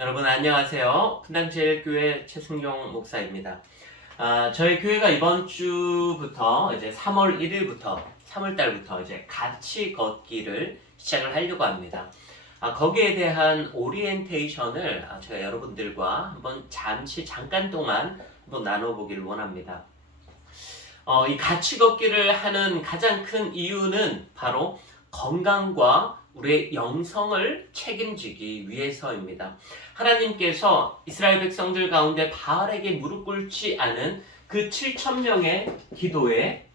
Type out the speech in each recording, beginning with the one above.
여러분 안녕하세요. 분당제일교회 최승용 목사입니다. 저희 교회가 이번 주부터 이제 3월 1일부터 3월 달부터 이제 같이 걷기를 시작을 하려고 합니다. 거기에 대한 오리엔테이션을 제가 여러분들과 한번 잠깐 동안 한번 나눠보기를 원합니다. 이 같이 걷기를 하는 가장 큰 이유는 바로 건강과 우리의 영성을 책임지기 위해서입니다. 하나님께서 이스라엘 백성들 가운데 바알에게 무릎 꿇지 않은 그 7,000명의 기도에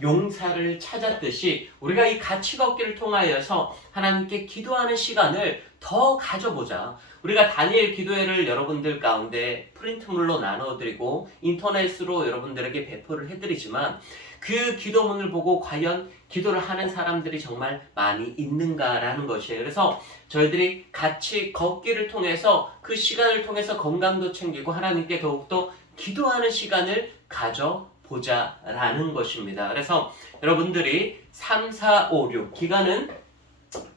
용사를 찾았듯이 우리가 이 같이 걷기를 통하여서 하나님께 기도하는 시간을 더 가져보자. 우리가 다니엘 기도회를 여러분들 가운데 프린트물로 나눠드리고 인터넷으로 여러분들에게 배포를 해드리지만 그 기도문을 보고 과연 기도를 하는 사람들이 정말 많이 있는가라는 것이에요. 그래서 저희들이 같이 걷기를 통해서 그 시간을 통해서 건강도 챙기고 하나님께 더욱더 기도하는 시간을 가져보자라는 것입니다. 그래서 여러분들이 3, 4, 5, 6 기간은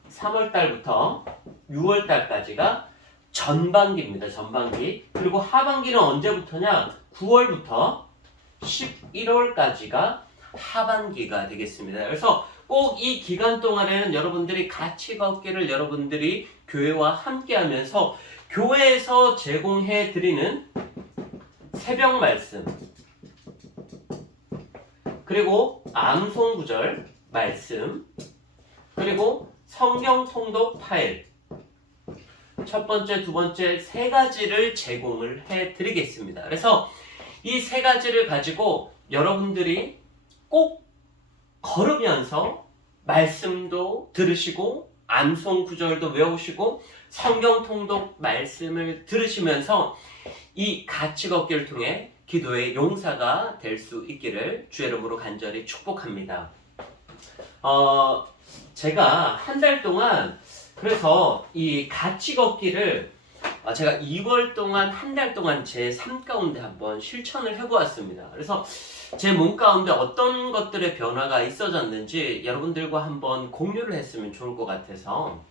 3월 달부터 6월 달까지가 전반기입니다. 전반기. 그리고 하반기는 언제부터냐? 9월부터 11월까지가 하반기가 되겠습니다. 그래서 꼭 이 기간 동안에는 여러분들이 같이 걷기를 여러분들이 교회와 함께 하면서 교회에서 제공해 드리는 새벽 말씀 그리고 암송 구절 말씀 그리고 성경 통독 파일 첫 번째, 두 번째 세 가지를 제공을 해 드리겠습니다. 그래서 이 세 가지를 가지고 여러분들이 꼭 걸으면서 말씀도 들으시고 암송 구절도 외우시고 성경 통독 말씀을 들으시면서 이 같이 걷기를 통해 기도의 용사가 될 수 있기를 주의 이름으로 간절히 축복합니다. 제가 한 달 동안 그래서 이 같이 걷기를 제가 2월 동안 한 달 동안 제 삶 가운데 한번 실천을 해보았습니다. 그래서 제 몸 가운데 어떤 것들의 변화가 있어졌는지 여러분들과 한번 공유를 했으면 좋을 것 같아서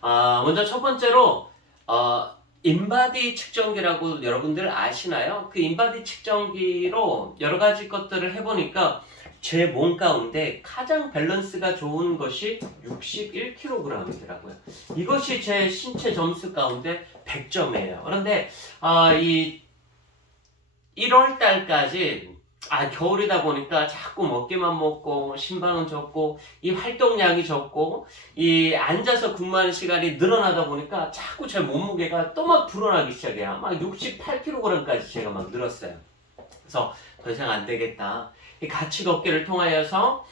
먼저 첫 번째로 인바디 측정기라고 여러분들 아시나요? 그 인바디 측정기로 여러 가지 것들을 해보니까 제 몸 가운데 가장 밸런스가 좋은 것이 61kg이더라고요. 이것이 제 신체 점수 가운데 100점이에요. 그런데 이 1월 달까지 겨울이다 보니까 자꾸 먹기만 먹고 신방은 적고 이 활동량이 적고 이 앉아서 근무하는 시간이 늘어나다 보니까 자꾸 제 몸무게가 또 막 불어나기 시작해요. 막 68kg까지 제가 막 늘었어요. 그래서 더 이상 안 되겠다. 이 같이 걷기를 통하여서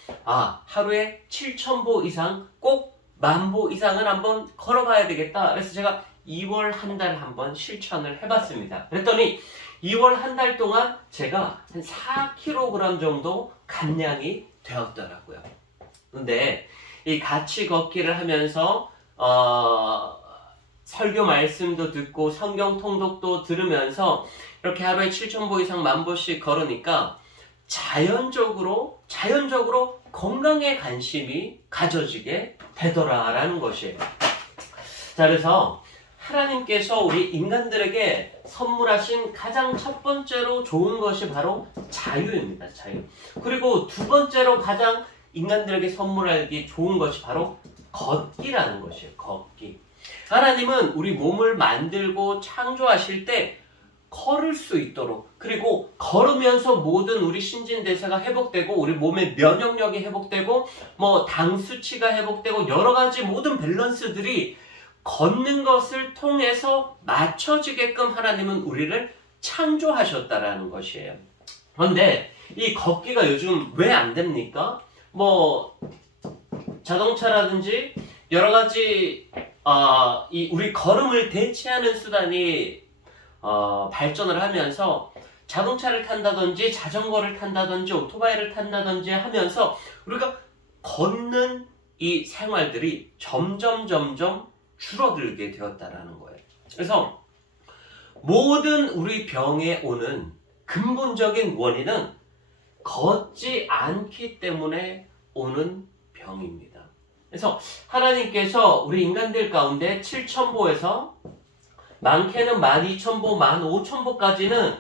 하루에 7,000보 이상 꼭 10,000보 이상은 한번 걸어봐야 되겠다. 그래서 제가 2월 한 달 한번 실천을 해봤습니다. 그랬더니 2월 한 달 동안 제가 한 4kg 정도 감량이 되었더라고요. 근데 이 같이 걷기를 하면서 설교 말씀도 듣고 성경 통독도 들으면서 이렇게 하루에 7,000보 이상 10,000보씩 걸으니까 자연적으로 건강에 관심이 가져지게 되더라라는 것이에요. 자, 그래서 하나님께서 우리 인간들에게 선물하신 가장 첫 번째로 좋은 것이 바로 자유입니다. 자유. 그리고 두 번째로 가장 인간들에게 선물하기 좋은 것이 바로 걷기라는 것이에요. 걷기. 하나님은 우리 몸을 만들고 창조하실 때 걸을 수 있도록 그리고 걸으면서 모든 우리 신진대사가 회복되고 우리 몸의 면역력이 회복되고 당 수치가 회복되고 여러 가지 모든 밸런스들이 걷는 것을 통해서 맞춰지게끔 하나님은 우리를 창조하셨다라는 것이에요. 그런데 이 걷기가 요즘 왜 안 됩니까? 자동차라든지 여러 가지 우리 걸음을 대체하는 수단이 발전을 하면서 자동차를 탄다든지 자전거를 탄다든지 오토바이를 탄다든지 하면서 우리가 걷는 이 생활들이 점점 줄어들게 되었다라는 거예요. 그래서 모든 우리 병에 오는 근본적인 원인은 걷지 않기 때문에 오는 병입니다. 그래서 하나님께서 우리 인간들 가운데 7,000보에서 많게는 12,000보, 15,000보까지는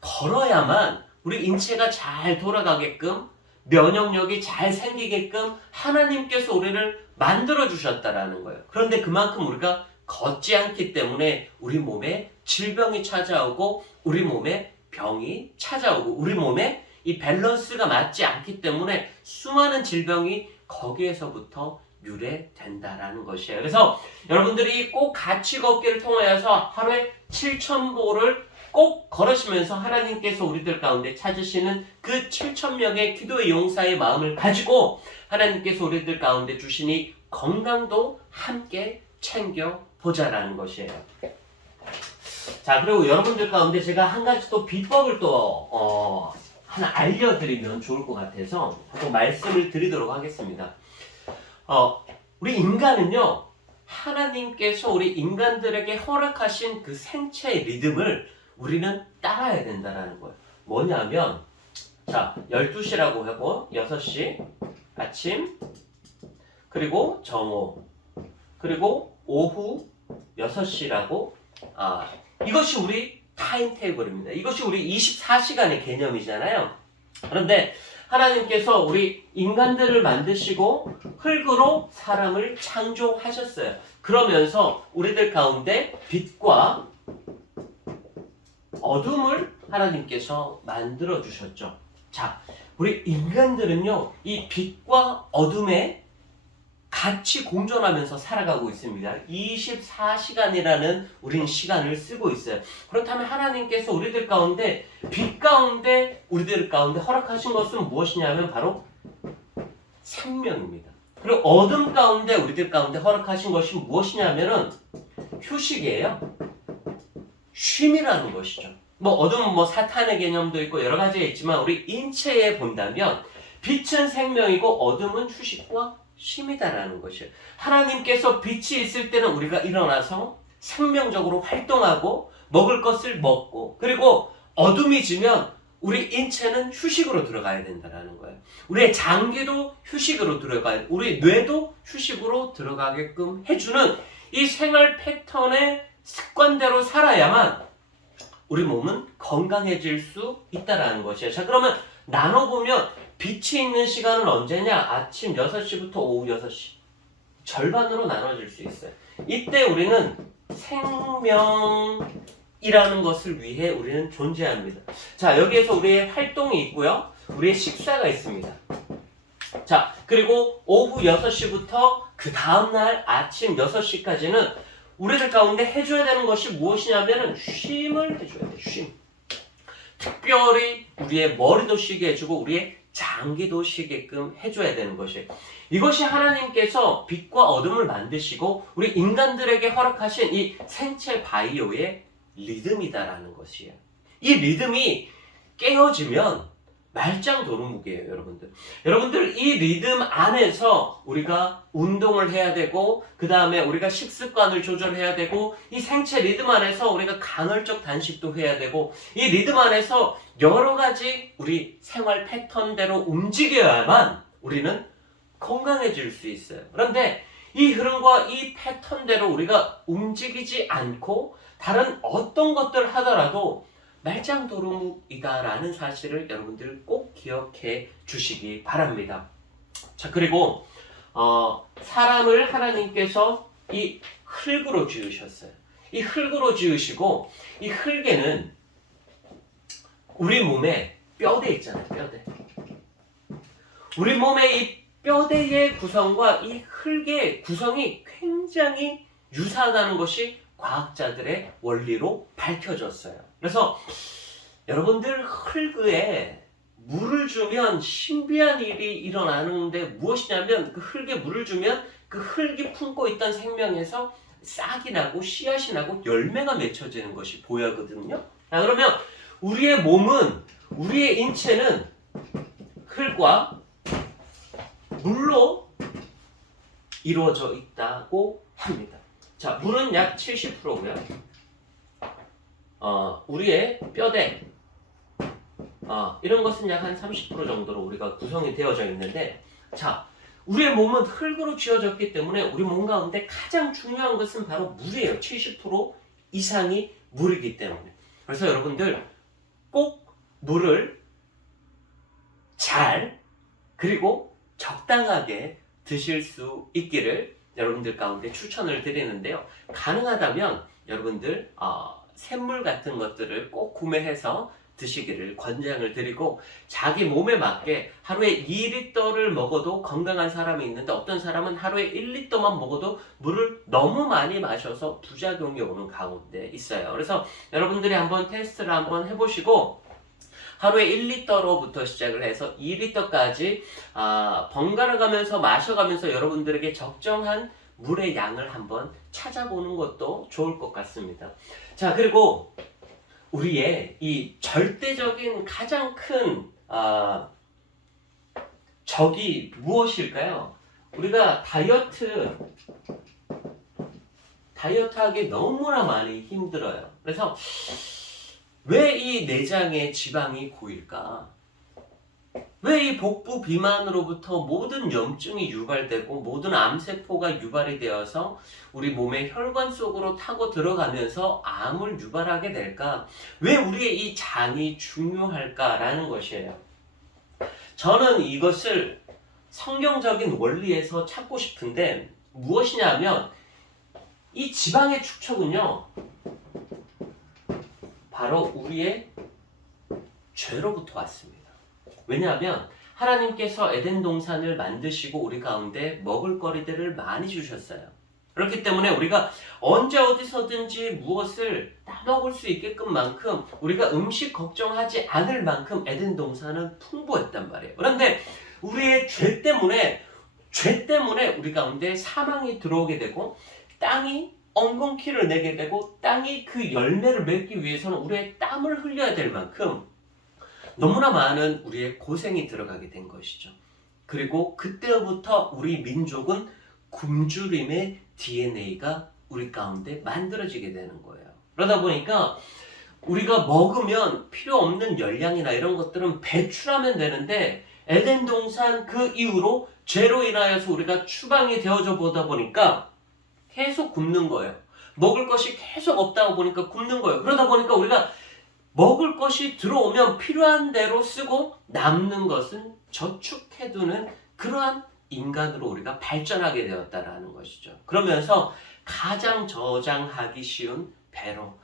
걸어야만 우리 인체가 잘 돌아가게끔 면역력이 잘 생기게끔 하나님께서 우리를 만들어 주셨다라는 거예요. 그런데 그만큼 우리가 걷지 않기 때문에 우리 몸에 질병이 찾아오고 우리 몸에 병이 찾아오고 우리 몸에 이 밸런스가 맞지 않기 때문에 수많은 질병이 거기에서부터 유래된다라는 것이에요. 그래서 여러분들이 꼭 같이 걷기를 통하여서 하루에 7,000보를 꼭 걸으시면서 하나님께서 우리들 가운데 찾으시는 그 7,000명의 기도의 용사의 마음을 가지고 하나님께서 우리들 가운데 주시니 건강도 함께 챙겨보자라는 것이에요. 자, 그리고 여러분들 가운데 제가 한 가지 또 비법을 또 하나 알려드리면 좋을 것 같아서 또 말씀을 드리도록 하겠습니다. 우리 인간은요, 하나님께서 우리 인간들에게 허락하신 그 생체의 리듬을 우리는 따라야 된다는 거예요. 뭐냐면, 자, 12시라고 하고, 6시, 아침, 그리고 정오, 그리고 오후 6시라고, 이것이 우리 타임테이블입니다. 이것이 우리 24시간의 개념이잖아요. 그런데 하나님께서 우리 인간들을 만드시고 흙으로 사람을 창조하셨어요. 그러면서 우리들 가운데 빛과 어둠을 하나님께서 만들어 주셨죠. 자, 우리 인간들은요, 이 빛과 어둠에 같이 공존하면서 살아가고 있습니다. 24시간이라는 우린 시간을 쓰고 있어요. 그렇다면 하나님께서 우리들 가운데 빛 가운데 우리들 가운데 허락하신 것은 무엇이냐면 바로 생명입니다. 그리고 어둠 가운데 우리들 가운데 허락하신 것이 무엇이냐면은 휴식이에요. 쉼이라는 것이죠. 어둠은 사탄의 개념도 있고 여러 가지가 있지만 우리 인체에 본다면 빛은 생명이고 어둠은 휴식과 쉼이다라는 것이에요. 하나님께서 빛이 있을 때는 우리가 일어나서 생명적으로 활동하고 먹을 것을 먹고, 그리고 어둠이 지면 우리 인체는 휴식으로 들어가야 된다는 거예요. 우리의 장기도 휴식으로 들어가야, 우리 뇌도 휴식으로 들어가게끔 해주는 이 생활 패턴의 습관대로 살아야만 우리 몸은 건강해질 수 있다는 것이에요. 자, 그러면 나눠보면 빛이 있는 시간은 언제냐? 아침 6시부터 오후 6시. 절반으로 나눠질 수 있어요. 이때 우리는 생명이라는 것을 위해 우리는 존재합니다. 자, 여기에서 우리의 활동이 있고요. 우리의 식사가 있습니다. 자, 그리고 오후 6시부터 그 다음날 아침 6시까지는 우리들 가운데 해줘야 되는 것이 무엇이냐면 쉼을 해줘야 돼요. 쉼. 특별히 우리의 머리도 쉬게 해주고 우리의 장기도 쉬게끔 해줘야 되는 것이에요. 이것이 하나님께서 빛과 어둠을 만드시고 우리 인간들에게 허락하신 이 생체 바이오의 리듬이다라는 것이에요. 이 리듬이 깨어지면 말짱 도는 무게예요, 여러분들. 여러분들, 이 리듬 안에서 우리가 운동을 해야 되고, 그 다음에 우리가 식습관을 조절해야 되고, 이 생체 리듬 안에서 우리가 간헐적 단식도 해야 되고, 이 리듬 안에서 여러 가지 우리 생활 패턴대로 움직여야만 우리는 건강해질 수 있어요. 그런데 이 흐름과 이 패턴대로 우리가 움직이지 않고 다른 어떤 것들 하더라도 말짱도루묵이다라는 사실을 여러분들 꼭 기억해 주시기 바랍니다. 자, 그리고 사람을 하나님께서 이 흙으로 지으셨어요. 이 흙으로 지으시고 이 흙에는 우리 몸에 뼈대 있잖아요. 뼈대. 우리 몸의 이 뼈대의 구성과 이 흙의 구성이 굉장히 유사하다는 것이 과학자들의 원리로 밝혀졌어요. 그래서 여러분들 흙에 물을 주면 신비한 일이 일어나는데 무엇이냐면 그 흙에 물을 주면 그 흙이 품고 있던 생명에서 싹이 나고 씨앗이 나고 열매가 맺혀지는 것이 보여거든요. 자, 그러면 우리의 몸은, 우리의 인체는 흙과 물로 이루어져 있다고 합니다. 자, 물은 약 70%고요. 우리의 뼈대, 이런 것은 약 한 30% 정도로 우리가 구성이 되어져 있는데, 자, 우리의 몸은 흙으로 지어졌기 때문에 우리 몸 가운데 가장 중요한 것은 바로 물이에요. 70% 이상이 물이기 때문에. 그래서 여러분들 꼭 물을 잘 그리고 적당하게 드실 수 있기를 여러분들 가운데 추천을 드리는데요. 가능하다면 여러분들 샘물 같은 것들을 꼭 구매해서 드시기를 권장을 드리고, 자기 몸에 맞게 하루에 2리터를 먹어도 건강한 사람이 있는데 어떤 사람은 하루에 1리터만 먹어도 물을 너무 많이 마셔서 부작용이 오는 가운데 있어요. 그래서 여러분들이 한번 테스트를 한번 해보시고 하루에 1리터로부터 시작을 해서 2리터까지 번갈아 가면서 마셔가면서 여러분들에게 적정한 물의 양을 한번 찾아보는 것도 좋을 것 같습니다. 자, 그리고 우리의 이 절대적인 가장 큰 적이 무엇일까요? 우리가 다이어트하기 너무나 많이 힘들어요. 그래서 왜 이 내장에 지방이 고일까? 왜 이 복부 비만으로부터 모든 염증이 유발되고 모든 암세포가 유발이 되어서 우리 몸의 혈관 속으로 타고 들어가면서 암을 유발하게 될까? 왜 우리의 이 장이 중요할까라는 것이에요. 저는 이것을 성경적인 원리에서 찾고 싶은데 무엇이냐면 이 지방의 축적은요, 바로 우리의 죄로부터 왔습니다. 왜냐하면 하나님께서 에덴 동산을 만드시고 우리 가운데 먹을거리들을 많이 주셨어요. 그렇기 때문에 우리가 언제 어디서든지 무엇을 따먹을 수 있게끔 만큼 우리가 음식 걱정하지 않을 만큼 에덴 동산은 풍부했단 말이에요. 그런데 우리의 죄 때문에 우리 가운데 사망이 들어오게 되고 땅이 엉겅퀴를 내게 되고 땅이 그 열매를 맺기 위해서는 우리의 땀을 흘려야 될 만큼 너무나 많은 우리의 고생이 들어가게 된 것이죠. 그리고 그때부터 우리 민족은 굶주림의 DNA가 우리 가운데 만들어지게 되는 거예요. 그러다 보니까 우리가 먹으면 필요 없는 열량이나 이런 것들은 배출하면 되는데 에덴 동산 그 이후로 죄로 인하여서 우리가 추방이 되어져 보다 보니까 계속 굶는 거예요. 먹을 것이 계속 없다고 보니까 굶는 거예요. 그러다 보니까 우리가 먹을 것이 들어오면 필요한 대로 쓰고 남는 것은 저축해두는 그러한 인간으로 우리가 발전하게 되었다라는 것이죠. 그러면서 가장 저장하기 쉬운 배로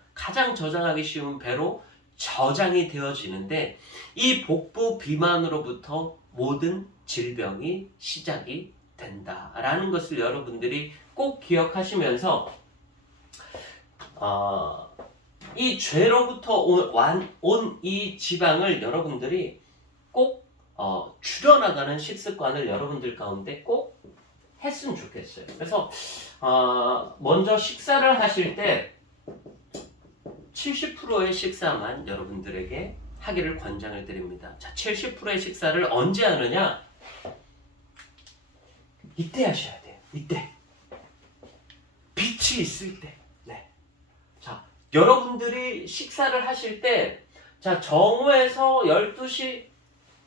저장이 되어지는데 이 복부 비만으로부터 모든 질병이 시작이 된다라는 것을 여러분들이 꼭 기억하시면서 이 죄로부터 온 이 지방을 여러분들이 꼭 줄여나가는 식습관을 여러분들 가운데 꼭 했으면 좋겠어요. 그래서 먼저 식사를 하실 때 70%의 식사만 여러분들에게 하기를 권장을 드립니다. 자, 70%의 식사를 언제 하느냐? 이때 하셔야 돼요. 이때. 빛이 있을 때. 네. 자, 여러분들이 식사를 하실 때, 자, 정오에서 12시,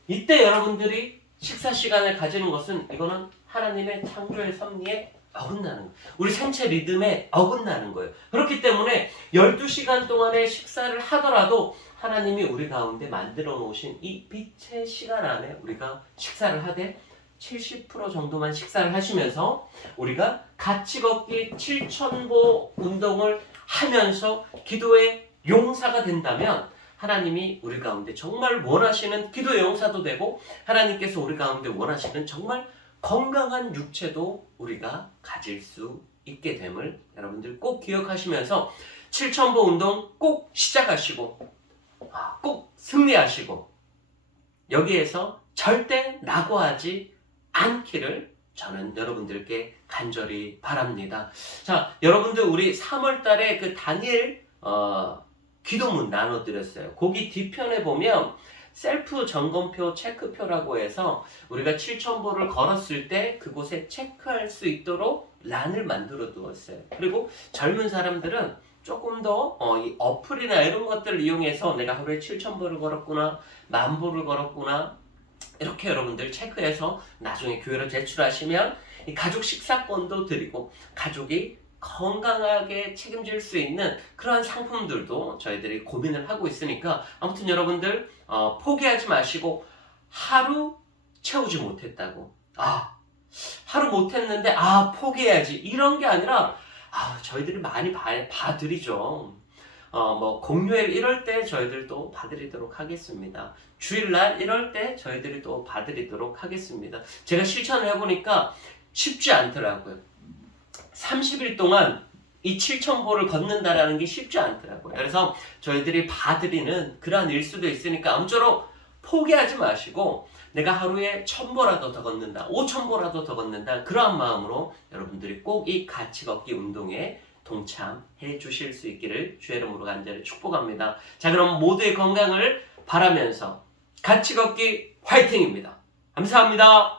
이때 여러분들이 식사 시간을 가지는 것은 이거는 하나님의 창조의 섭리에 어긋나는 거예요. 우리 생체 리듬에 어긋나는 거예요. 그렇기 때문에 12시간 동안의 식사를 하더라도 하나님이 우리 가운데 만들어 놓으신 이 빛의 시간 안에 우리가 식사를 하되 70% 정도만 식사를 하시면서 우리가 같이 걷기 7,000보 운동을 하면서 기도의 용사가 된다면 하나님이 우리 가운데 정말 원하시는 기도의 용사도 되고 하나님께서 우리 가운데 원하시는 정말 건강한 육체도 우리가 가질 수 있게 됨을 여러분들 꼭 기억하시면서 7,000보 운동 꼭 시작하시고 꼭 승리하시고 여기에서 절대 낙오하지 않기를 저는 여러분들께 간절히 바랍니다. 자, 여러분들 우리 3월 달에 그 다니엘 기도문 나눠드렸어요. 거기 뒤편에 보면 셀프 점검표, 체크표라고 해서 우리가 7,000보를 걸었을 때 그곳에 체크할 수 있도록 란을 만들어 두었어요. 그리고 젊은 사람들은 조금 더 이 어플이나 이런 것들을 이용해서 내가 하루에 7,000보를 걸었구나, 10,000보를 걸었구나, 이렇게 여러분들 체크해서 나중에 교회로 제출하시면 이 가족 식사권도 드리고 가족이 건강하게 책임질 수 있는 그러한 상품들도 저희들이 고민을 하고 있으니까 아무튼 여러분들 포기하지 마시고 하루 채우지 못했다고 하루 못했는데 포기해야지 이런 게 아니라 저희들이 많이 봐드리죠. 뭐 공휴일 이럴 때 저희들 또 봐드리도록 하겠습니다. 주일날 이럴 때 저희들이 또 봐드리도록 하겠습니다. 제가 실천을 해보니까 쉽지 않더라고요. 30일 동안 이 7,000보를 걷는다라는 게 쉽지 않더라고요. 그래서 저희들이 봐드리는 그러한 일수도 있으니까 아무쪼록 포기하지 마시고 내가 하루에 1,000보라도 더 걷는다, 5,000보라도 더 걷는다 그러한 마음으로 여러분들이 꼭 이 같이 걷기 운동에 동참해 주실 수 있기를 주의 이름으로 간절히 축복합니다. 자, 그럼 모두의 건강을 바라면서 같이 걷기 화이팅입니다. 감사합니다.